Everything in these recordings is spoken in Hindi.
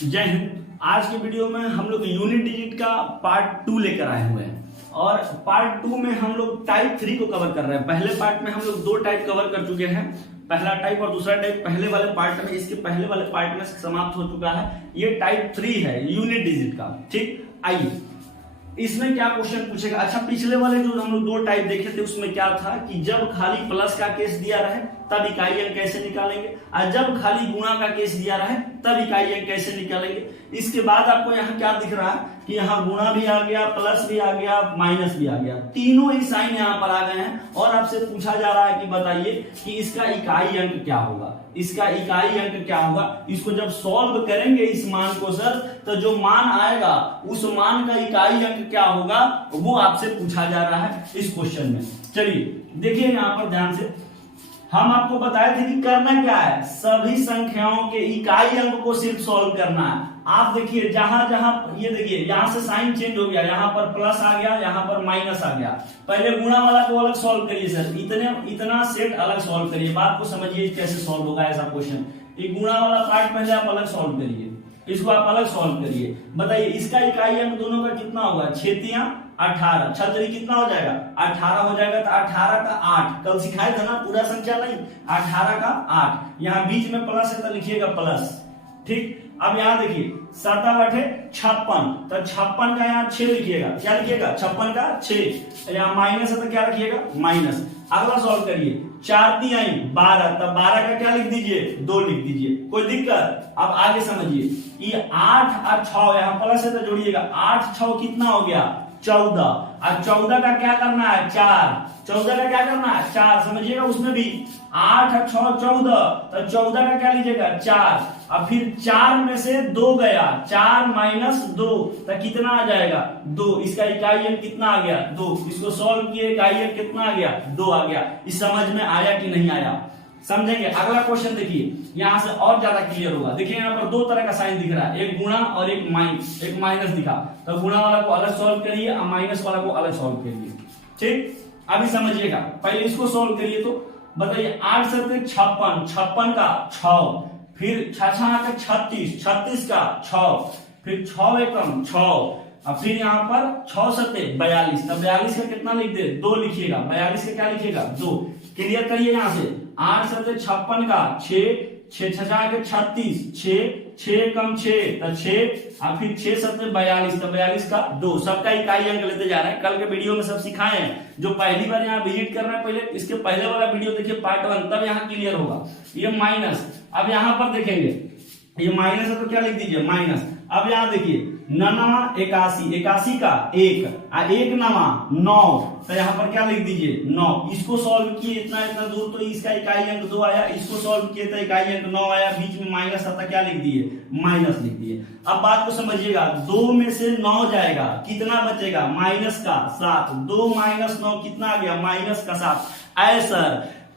जय हिंद। आज के वीडियो में हम लोग यूनिट डिजिट का पार्ट 2 लेकर आए हुए हैं और पार्ट 2 में हम लोग टाइप 3 को कवर कर रहे हैं। पहले पार्ट में हम लोग 2 टाइप कवर कर चुके हैं, पहला टाइप और दूसरा टाइप पहले वाले पार्ट में, इसके पहले वाले पार्ट में समाप्त हो चुका है। ये टाइप 3 है यूनिट डिजिट का। ठीक, आइए इसमें क्या क्वेश्चन पूछेगा। अच्छा, पिछले वाले जो हम लोग 2 टाइप देखे थे उसमें क्या था कि जब खाली प्लस का केस दिया रहे तब इकाई अंक कैसे निकालेंगे, और जब खाली गुणा का केस दिया रहे तब इकाई अंक कैसे निकालेंगे। इसके बाद आपको यहाँ क्या दिख रहा है कि यहाँ गुणा भी आ गया, प्लस भी आ गया, माइनस भी आ गया, तीनों ही साइन यहाँ पर आ गए हैं और आपसे पूछा जा रहा है कि बताइए कि इसका इकाई अंक क्या होगा। इसका इकाई अंक क्या होगा, इसको जब सॉल्व करेंगे इस मान को सर, तो जो मान आएगा उस मान का इकाई अंक क्या होगा वो आपसे पूछा जा रहा है इस क्वेश्चन में। चलिए देखिए यहाँ पर ध्यान से, हम आपको बताए थे कि करना क्या है, सभी संख्याओं के इकाई अंक को सिर्फ सॉल्व करना है। आप देखिए जहां जहां ये देखिए यहाँ से साइन चेंज हो गया, यहाँ पर प्लस आ गया, यहाँ पर माइनस आ गया। पहले गुणा वाला को अलग सॉल्व करिए सर, इतना सेट अलग सॉल्व करिए, बात को समझिए कैसे सॉल्व होगा ऐसा क्वेश्चन। ये गुणा वाला पार्ट पहले आप अलग सॉल्व करिए, इसको आप अलग सॉल्व करिए। बताइए इसका इकाई अंक दोनों का कितना होगा, 6 18, 6 कितना हो जाएगा 18 हो जाएगा। तो 18 का 8 कल सिखाए थे ना, पूरा संख्या नहीं, 18 का 8, यहाँ बीच में प्लस है तो लिखिएगा प्लस। ठीक, अब यहाँ देखिए 7 8 56, तो 56 का यहाँ 6 लिखिएगा, क्या लिखिएगा 56 का 6, यहाँ माइनस है तो क्या रखिएगा माइनस। अगला सॉल्व करिए, 4 3 12, तब 12 का क्या लिख दीजिए 2 लिख दीजिए, कोई दिक्कत। अब आगे समझिए, ये 8 और 6 यहाँ प्लस है तो जोड़िएगा, 8 6 कितना हो गया 14, और 14 का क्या करना है 4, 14 का क्या करना है 4, समझिएगा उसमें भी 8 और 6 14, तो 14 का क्या लीजिएगा 4, अब फिर 4 में से 2 गया, 4 माइनस 2 तो कितना आ जाएगा 2, इसका इकाई अंक कितना आ गया 2, इसको सॉल्व किए इकाई अंक कितना आ गया 2 आ गया। इस समझ में आया कि नहीं आया, समझेंगे। अगला क्वेश्चन देखिए, यहां से और ज्यादा क्लियर होगा। देखिए यहाँ पर 2 तरह का साइन दिख रहा है, एक गुणा और एक माइनस दिखा, तो गुणा वाला को अलग सॉल्व करिए और माइनस वाला को अलग सॉल्व करिए। ठीक, अभी समझिएगा, पहले इसको सॉल्व करिए। तो बताइए 8 7 56, 56 का 6, फिर 6 6 36, 36 का 6, फिर 6 एकम 6, अब फिर यहाँ पर 6 7 42, तब 42 का कितना लिख दे 2 लिखिएगा, 42 का क्या लिखिएगा 2। क्लियर करिए यहाँ से, 8 7 56 का 6, 6 6 36, 6 कम 6 तो 6, और फिर 6 7 42, तो 42 का 2। सबका इकाई अंक लेते जा रहे हैं, कल के वीडियो में सब सिखाए हैं। जो पहली बार यहाँ विजिट कर रहे हैं पहले इसके पहले वाला वीडियो देखिए पार्ट 1, तब यहाँ क्लियर होगा। ये माइनस, अब यहाँ पर देखेंगे ये माइनस है तो क्या लिख दीजिए माइनस। अब यहाँ देखिए 9 81, 81 का 1 और 1 9 9, तो यहाँ पर क्या लिख दीजिए 9। इसको सॉल्व किए इतना दूर तो इसका इकाई अंक 2 आया, इसको सॉल्व किए तो इकाई अंक 9 आया, बीच में माइनस आता, क्या लिख दिए माइनस लिख दिए। अब बात को समझिएगा, 2 में से 9 जाएगा, कितना बचेगा माइनस का 7, 2 माइनस 9 कितना आ गया माइनस का 7। ऐसा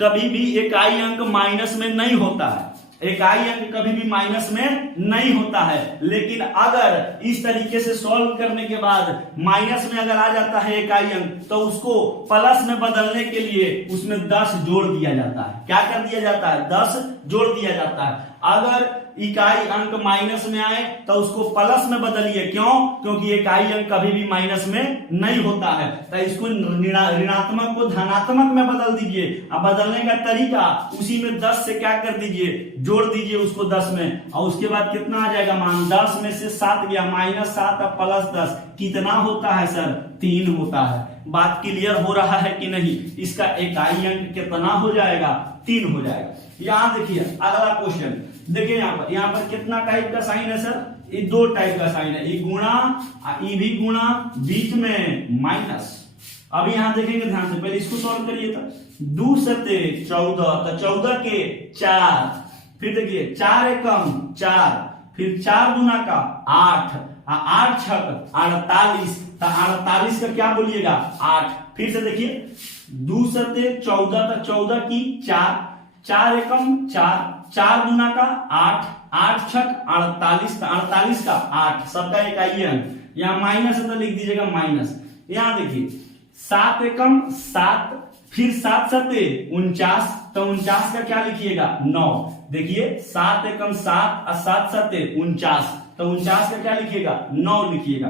कभी भी इकाई अंक माइनस में नहीं होता है, इकाई अंक कभी भी माइनस में नहीं होता है। लेकिन अगर इस तरीके से सॉल्व करने के बाद माइनस में अगर आ जाता है इकाई अंक, तो उसको प्लस में बदलने के लिए उसमें 10 जोड़ दिया जाता है। क्या कर दिया जाता है 10 जोड़ दिया जाता है। अगर इकाई अंक माइनस में आए तो उसको प्लस में बदलिए, क्यों, क्योंकि इकाई अंक कभी भी माइनस में नहीं होता है। तो इसको ऋणात्मक को धनात्मक में बदल दीजिए। अब बदलने का तरीका उसी में 10 से क्या कर दीजिए जोड़ दीजिए उसको 10 में, और उसके बाद कितना आ जाएगा मान 10 में से 7 गया -7 अब +10 कितना होता है सर 3 होता है। बात क्लियर हो रहा है कि नहीं, इसका इकाई अंक कितना हो जाएगा 3 हो जाएगा। यहाँ देखिए अगला क्वेश्चन देखिए, यहाँ पर कितना टाइप का साइन है सर, ये 2 टाइप का साइन है, ये गुणा ये भी गुणा, बीच में माइनस। अब यहाँ देखेंगे ध्यान से, पहले इसको सॉल्व करिए। तो 2 7 14, तो 14 के 4, फिर देखिए 4 एकम 4, फिर 4 दूना का 8, 8 6 48, तो 48 का क्या बोलिएगा 8। फिर से देखिए 2 7 14, तो 14 की 4, 4 एकम 4, 4 दूना का 8, 8 6 48, 48 का 8, सबका इकाई अंक। यहाँ माइनस है तो लिख दीजिएगा माइनस। यहाँ देखिए 7 एकम 7, फिर 7 7 49, तो 49 का क्या लिखिएगा 9, देखिए 7 एकम 7 और 7 7 49, तो 49 का क्या लिखिएगा 9 लिखिएगा।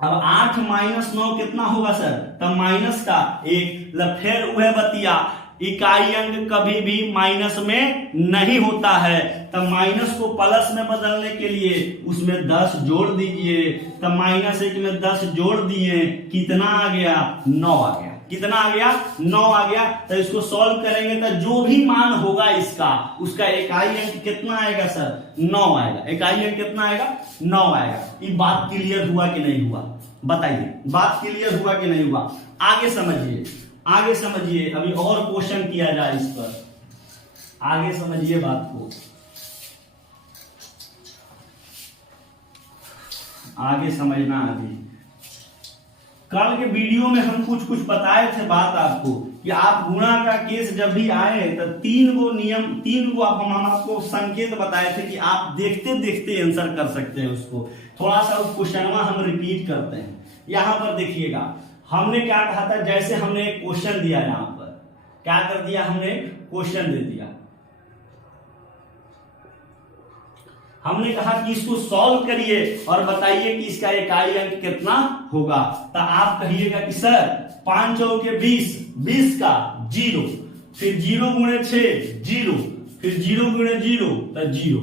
अब 8 माइनस 9 कितना होगा सर, तब माइनस का 1। फिर वह बतिया, इकाई अंक कभी भी माइनस में नहीं होता है, तब माइनस को प्लस में बदलने के लिए उसमें 10 जोड़ दीजिए। तब -1 में 10 जोड़ दिए, कितना आ गया 9 आ गया। कितना आ गया 9 आ गया। तो इसको सॉल्व करेंगे तो जो भी मान होगा इसका, उसका इकाई अंक कितना आएगा सर 9 आएगा। इकाई अंक कितना आएगा 9 आएगा। ये बात क्लियर हुआ कि नहीं हुआ, बताइए, बात क्लियर हुआ कि नहीं हुआ। आगे समझिए, आगे समझिए, अभी और क्वेश्चन किया जाए इस पर, आगे समझिए बात को, आगे समझना। अभी कल के वीडियो में हम कुछ बताए थे बात आपको कि आप गुणा का केस जब भी आए तो 3 गो नियम, 3 गो हम आपको संकेत बताए थे कि आप देखते देखते आंसर कर सकते हैं उसको। थोड़ा सा उस क्वेश्चन हम रिपीट करते हैं। यहां पर देखिएगा, हमने क्या कहा था, जैसे हमने एक क्वेश्चन दिया, यहां पर क्या कर दिया, हमने क्वेश्चन दे दिया, हमने कहा कि इसको सॉल्व करिए और बताइए कि इसका इकाई अंक कितना होगा। तो आप कहिएगा कि सर 5 चौके 20, 20 का 0, फिर 0 गुणे 6 0, फिर 0 गुणे 0 तो 0।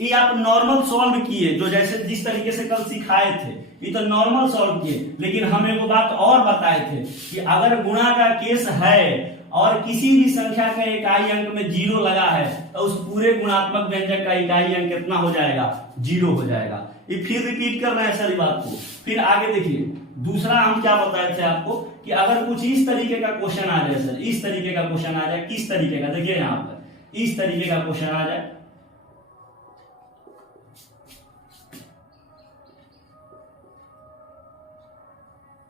ये आप नॉर्मल सॉल्व किए, जो जैसे जिस तरीके से कल सिखाए थे, ये तो नॉर्मल सॉल्व किए। लेकिन हम एक बात और बताए थे कि अगर गुणा का केस है और किसी भी संख्या का इकाई अंक में 0 लगा है तो उस पूरे गुणात्मक व्यंजक का इकाई अंक कितना हो जाएगा 0 हो जाएगा। ये फिर रिपीट कर रहे हैं सारी बात को। फिर आगे देखिए, दूसरा हम क्या बताए थे आपको कि अगर कुछ इस तरीके का क्वेश्चन आ जाए सर, इस तरीके का क्वेश्चन आ जाए, किस तरीके का, देखिए यहां पर इस तरीके का क्वेश्चन आ जाए,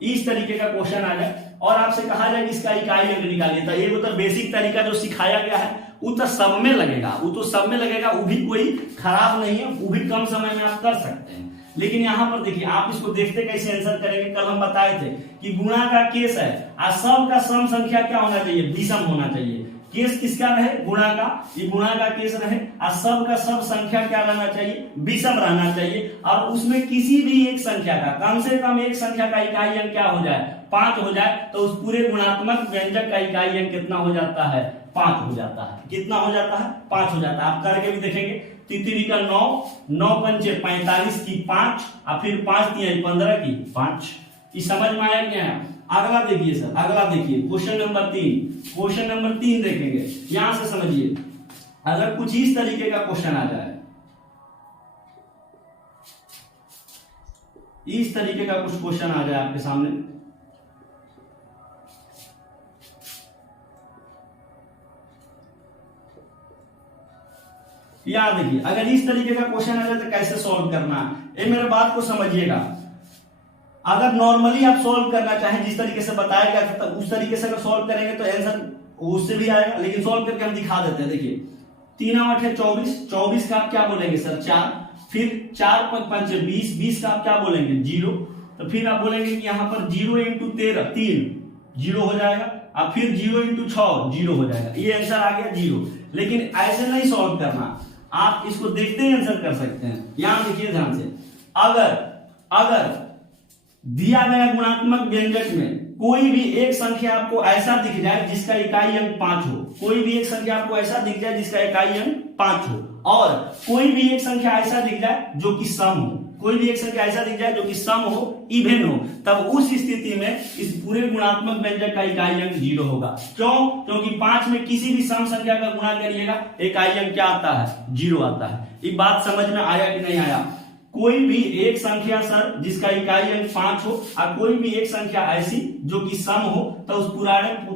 इस तरीके का क्वेश्चन आ जाए और आपसे कहा जाए कि इसका इकाई अंक निकालिए, तो ये तो बेसिक तरीका जो सिखाया गया है वो तो सब में लगेगा, वो तो सब में लगेगा, वो भी कोई खराब नहीं है, वो भी कम समय में आप कर सकते हैं। लेकिन यहां पर देखिए, आप इसको देखते कैसे आंसर करेंगे। कल हम बताए थे कि गुणा का केस है और सब का सम संख्या क्या होना चाहिए, विषम होना चाहिए। केस किसका रहे, गुणा का, ये गुणा का केस रहे और सब का सब संख्या क्या रहना चाहिए, विषम रहना चाहिए। और उसमें किसी भी एक संख्या का, कम से कम एक संख्या का इकाई अंक क्या हो जाए 5 हो जाए, तो उस पूरे गुणात्मक व्यंजक का इकाई अंक कितना हो जाता है 5 हो जाता है। कितना हो जाता है 5 हो जाता है। आप करके भी देखेंगे, 3 का 9, 9 पंचे 45 की 5 और फिर 5 3 15 की 5। ये समझ में आया क्या है। अगला देखिए सर, अगला देखिए क्वेश्चन नंबर 3, क्वेश्चन नंबर 3 देखेंगे। यहां से समझिए, अगर कुछ इस तरीके का क्वेश्चन आ जाए, इस तरीके का कुछ क्वेश्चन आ जाए आपके सामने, याद देखिए, अगर इस तरीके का क्वेश्चन आ जाए तो कैसे सॉल्व करना है, ये मेरे बात को समझिएगा। अगर नॉर्मली आप सॉल्व करना चाहें जिस तरीके से बताया गया था, उस तरीके से अगर सॉल्व करेंगे तो आंसर उससे भी आएगा। लेकिन सॉल्व करके हम दिखा देते हैं। देखिए 3 8 है 24, 24 का आप क्या बोलेंगे सर 4, फिर 4 5 20, 20 का आप क्या बोलेंगे 0, तो फिर आप बोलेंगे कि यहाँ पर 0 × 13 3 0 हो जाएगा, और फिर 0 × 6 0 हो जाएगा। ये आंसर आ गया 0। लेकिन ऐसे नहीं सॉल्व करना, आप इसको देखते ही आंसर कर सकते हैं। यहां देखिए ध्यान से, अगर दिया गया गुणात्मक व्यंजक में कोई भी एक संख्या आपको ऐसा दिख जाए जिसका इकाई अंक 5 हो, कोई भी एक संख्या आपको ऐसा दिख जाए जिसका इकाई अंक 5 हो, और कोई भी एक संख्या ऐसा दिख जाए जो कि सम हो, कोई भी एक संख्या ऐसा दिख जाए जो कि सम हो, इवन हो, तब उस स्थिति में इस पूरे गुणात्मक व्यंजक का इकाई अंक 0 होगा। क्यों? क्योंकि 5 में किसी भी सम संख्या का गुणा करिएगा, इकाई अंक क्या आता है 0 आता है। ये बात समझ में आया कि नहीं आया। कोई भी एक संख्या सर जिसका इकाई अंक 5 हो और कोई भी एक संख्या ऐसी जो कि सम हो, तो उस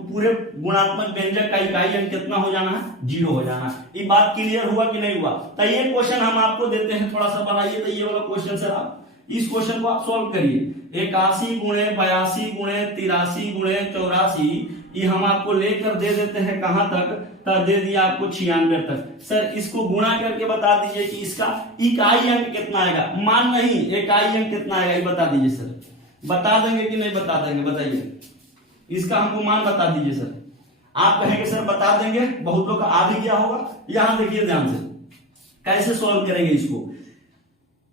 पूरे गुणात्मक व्यंजक का इकाई अंक कितना हो जाना है 0 हो जाना है। ये बात क्लियर हुआ कि नहीं हुआ। तो ये क्वेश्चन हम आपको देते हैं, थोड़ा सा बनाइए। तो ये वाला क्वेश्चन सर, आप इस क्वेश्चन को आप सॉल्व करिए। 81 गुणे 82 गुणे 83 गुणे 84, ये हम आपको लेकर दे देते हैं कहां तक, तो दे दिया आपको 96 तक। सर इसको गुणा करके बता दीजिए कि इसका इकाई अंक कितना आएगा, मान नहीं इकाई अंक कितना आएगा, ये बता दीजिए सर। बता देंगे कि नहीं बता देंगे, बताइए। इसका हमको मान बता दीजिए सर। आप कहेंगे सर बता देंगे, बहुत लोग का आ भी गया होगा। यहां देखिए ध्यान से कैसे सॉल्व करेंगे इसको।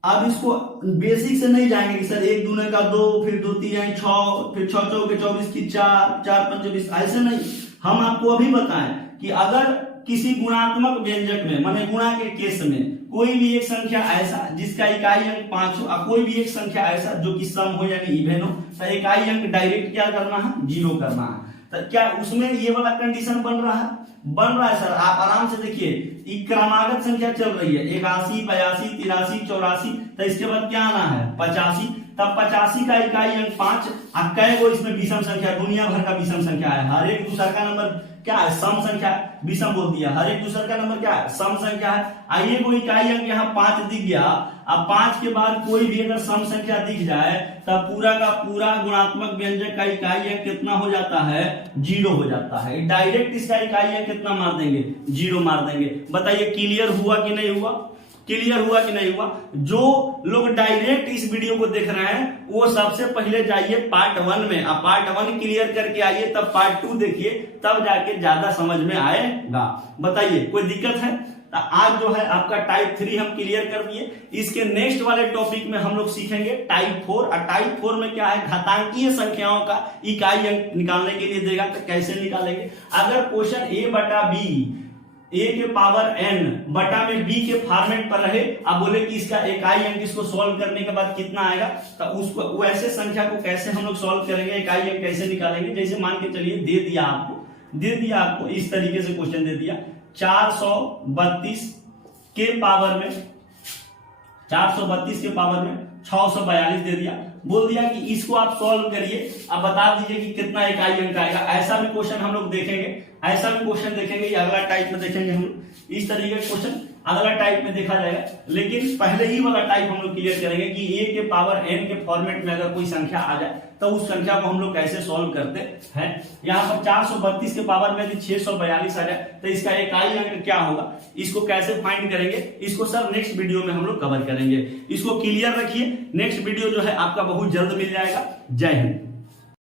अब इसको बेसिक से नहीं जाएंगे कि सर 1 दूने का 2, फिर 2 3 6, फिर 6 चौके 24 की 4, 4 5 20, ऐसे नहीं। हम आपको अभी बताएं कि अगर किसी गुणात्मक व्यंजक में माने गुणा के केस में कोई भी एक संख्या ऐसा जिसका इकाई अंक 5 हो और कोई भी एक संख्या ऐसा जो कि सम हो यानी इवन हो, तो इकाई अंक डायरेक्ट क्या करना है, 0 करना है। तो क्या उसमें ये वाला कंडीशन बन रहा है? बन रहा है सर। आप आराम से देखिए क्रमागत संख्या चल रही है 81 82 83 84, तो इसके बाद क्या आना है 85। तब 85 का इकाई अंक 5 और कै गो इसमें विषम संख्या, दुनिया भर का विषम संख्या है। हर एक दूसरा का नंबर क्या है, सम संख्या, विषम बोल दिया। हर एक दूसरा का नंबर क्या है, सम संख्या है। आइए कोई इकाई अंक यहाँ 5 दिख गया, अब 5 के बाद कोई भी अगर सम संख्या दिख जाए तब पूरा का पूरा गुणात्मक व्यंजक का इकाई अंक कितना हो जाता है, 0 हो जाता है। डायरेक्ट इसका इकाई अंक कितना मार देंगे, 0 मार देंगे। बताइए क्लियर हुआ कि नहीं हुआ? क्लियर हुआ कि नहीं हुआ? जो लोग डायरेक्ट इस वीडियो को देख रहे हैं वो सबसे पहले जाइए पार्ट 1 में, अब पार्ट 1 क्लियर करके आइए, तब पार्ट 2 देखिए, तब जाके ज्यादा समझ में आएगा। बताइए कोई दिक्कत है? तो आज जो है आपका टाइप 3 हम क्लियर कर दिए। इसके नेक्स्ट वाले टॉपिक में हम लोग सीखेंगे टाइप 4। और टाइप 4 में क्या है, घातांकीय संख्याओं का इकाई अंक निकालने के लिए देगा, तो कैसे निकालेंगे। अगर क्वेश्चन a बटा b, a के पावर n बटा में b के फॉर्मेट पर रहे, अब बोले कि इसका इकाई अंक इसको सॉल्व करने के बाद कितना आएगा, तो उसको वैसे संख्या को कैसे हम लोग सॉल्व करेंगे, इकाई अंक कैसे निकालेंगे। जैसे मान के चलिए दे दिया आपको इस तरीके से क्वेश्चन दे दिया 432 के पावर में 642 दे दिया, बोल दिया कि इसको आप सॉल्व करिए, अब बता दीजिए कि कितना इकाई अंक आएगा। ऐसा भी क्वेश्चन हम लोग देखेंगे, ऐसा भी क्वेश्चन देखेंगे, अगला टाइप में देखेंगे हम लोग। इस तरीके का क्वेश्चन अगला टाइप में देखा जाएगा, लेकिन पहले ही वाला टाइप हम लोग क्लियर करेंगे कि a के पावर n के फॉर्मेट में अगर कोई संख्या आ जाए तो उस संख्या को हम लोग कैसे सॉल्व करते हैं। यहाँ पर 432 के पावर में यदि 642 आ जाए तो इसका इकाई अंक क्या होगा, इसको कैसे फाइंड करेंगे, इसको सर नेक्स्ट वीडियो में हम लोग कवर करेंगे। इसको क्लियर रखिए, नेक्स्ट वीडियो जो है आपका बहुत जल्द मिल जाएगा। जय हिंद।